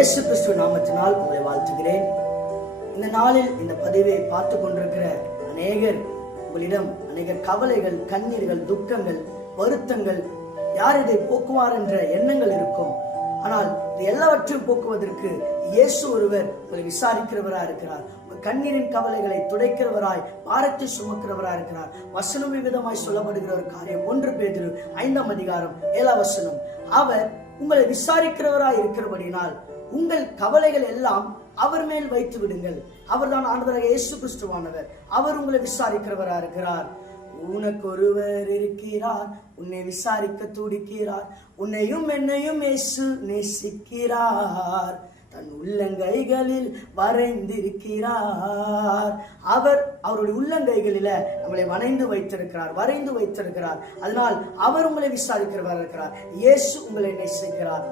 இயேசு கிறிஸ்துவ நாமத்தினால் உங்களை வாழ்த்துகிறேன். இந்த நாளில் இந்த பதிவை பார்த்து கொண்டிருக்கிற உங்களிடம் அநேக கவலைகள், கண்ணீர்கள், துக்கங்கள், வருத்தங்கள், யார் இதை போக்குவார் என்ற எண்ணங்கள் இருக்கும். ஆனால் இது எல்லாவற்றையும் போக்குவதற்கு இயேசு ஒருவர் உங்களை விசாரிக்கிறவராய் இருக்கிறார். கண்ணீரின் கவலைகளை துடைக்கிறவராய், பாரத்தை சுமக்கிறவராய் இருக்கிறார். வசனம் விதமாய் சொல்லப்படுகிற ஒரு காரியம் 1 பேதுரு 5ஆம் அதிகாரம் 7ஆம் வசனம். அவர் உங்களை விசாரிக்கிறவராய் இருக்கிறபடினால் உங்கள் கவலைகள் எல்லாம் அவர் மேல் வைத்து விடுங்கள். அவர் தான் ஆண்டவராக இயேசு கிறிஸ்துவானவர். அவர் உங்களை விசாரிக்கிறவராய் இருக்கிறார். உனக்கு ஒருவர் இருக்கிறார், உன்னை விசாரிக்க துடிக்கிறார். உன்னையும் என்னையும் இயேசு நேசிக்கிறார். தன் உள்ளங்கைகளில் வரைந்திருக்கிறார். அவருடைய உள்ளங்கைகளில நம்மளை வரைந்து வைத்திருக்கிறார். அதனால் அவர் உங்களை விசாரிக்கிறவர் இருக்கிறார். இயேசு உங்களை நேசிக்கிறார்.